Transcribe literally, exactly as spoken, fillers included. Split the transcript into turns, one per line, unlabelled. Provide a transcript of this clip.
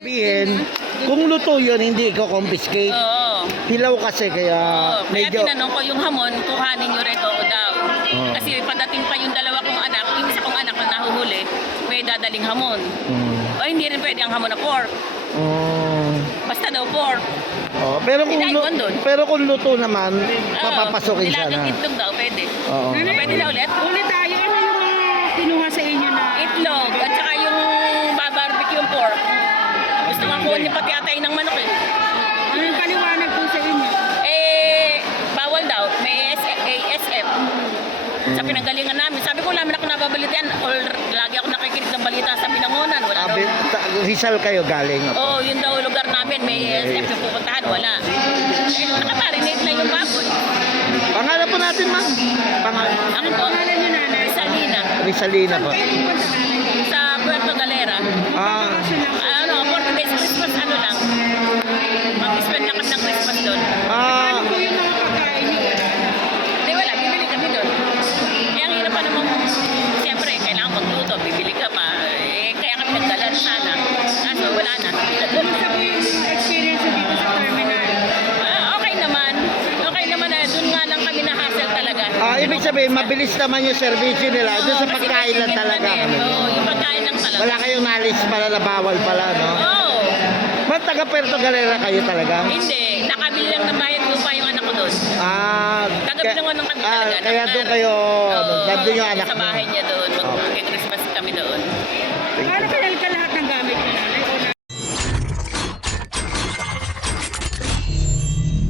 Sabihin, kung luto yun, hindi ko confiscate.
Oo.
Hilaw kasi kaya
Oo. Kaya
medyo...
tinanong ko yung hamon, kuhanin nyo rin oo daw.
Oo.
Kasi pagdating pa yung dalawa kong anak, yung isa kong anak na nahuhuli, may dadaling hamon.
Mm.
O hindi rin pwede ang hamon na pork.
Oh.
Basta daw pork.
Oh, pero kung
Pinaiwan
lu-
doon.
pero kung luto naman,
Oo.
papapasukin siya
Nilagang
na.
itlog daw, pwede.
Oo.
O pwede na ulit?
Ulit tayo, ano yung mga kinuha sa inyo na?
Itlog, at saka yung barbecue yung pork. Gusto nga kuha niyo pati atay ng manok eh.
Ano yung paliwanag po sa inyo?
Eh, bawal daw. May A S F. Sa pinanggalingan namin. Sabi ko, wala man ako nababalitan. Or lagi ako nakikinig ng balita sa Binangonan. Wala daw.
Abi, ta- Rizal kayo galing.
Oo, oh, yun daw lugar namin. May A S F yung pupuntahan. Wala. Eh, nakamarinate na yung baboy.
Pangalan po natin, ma'am. Pangalan.
Ako po,
Pangalan niyo, nanay?
Salina.
Rizalina
Saan
po.
kayo pupunta, nanay?
Sa Puerto Galera.
Ah,
Bakasyon lang.
Ano, forty days Christmas, ano lang. Mag-spend lang kami ng Christmas doon.
ah,
Ano po yung mga pagkain niyo?
Hindi, wala. Bibili kami doon. Eh, ang hirap pa naman. Siyempre, kailangan magluto. Bibili ka pa. Eh, kaya kami nagdala sana. Kaso, wala na.
Kumusta po yung experience niyo dito sa terminal?
Ah, okay naman. Okay naman na. Doon nga lang kami na-hassle talaga.
ah, ibig sabihin, mabilis naman yung servisyo nila. Doon sa
Oo, kasi
pagkain lang
convenient
talaga.
lang eh. Oo, yung pagkain lang talaga.
Wala kayong knowledge pala na bawal pala, no?
Oo.
Ba't taga Puerto Galera kayo talaga?
Hindi. Nakabili lang ng bayad lupa yung anak ko doon.
Ah,
Kagabi lang ng kami
ah,
talaga.
kaya doon kayo,
Oo,
nandun yung anak
sa
niyo.
bahay niya doon. Mag-
Okay.